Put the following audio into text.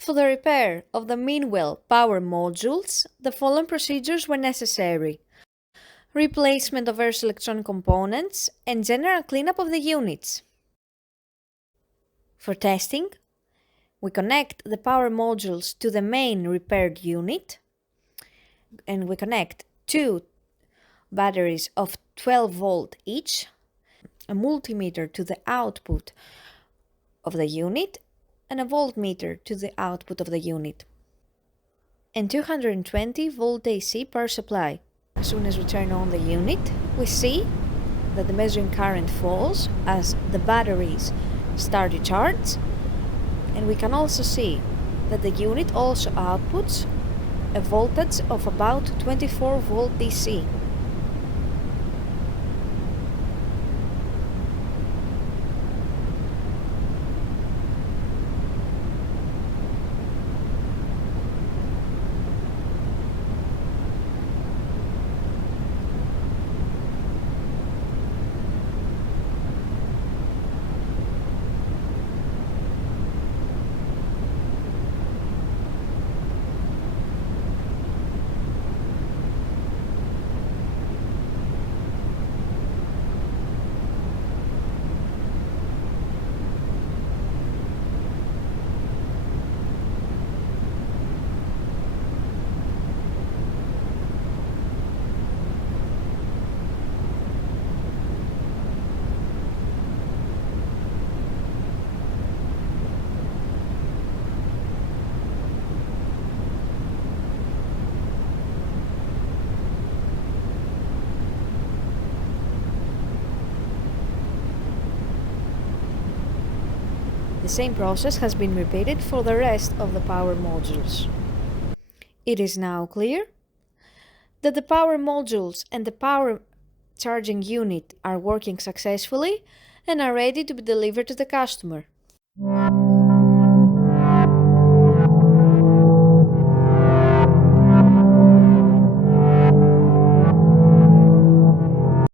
For the repair of the Meanwell power modules, the following procedures were necessary: replacement of various electronic components and general cleanup of the units. For testing, we connect the power modules to the main repaired unit, and we connect two batteries of 12 volt each, a multimeter to the output of the unit, and a voltmeter to the output of the unit, and 220 volt AC power supply. As soon as we turn on the unit, we see that the measuring current falls as the batteries start to charge, and we can also see that the unit also outputs a voltage of about 24 volt DC. The same process has been repeated for the rest of the power modules. It is now clear that the power modules and the power charging unit are working successfully and are ready to be delivered to the customer.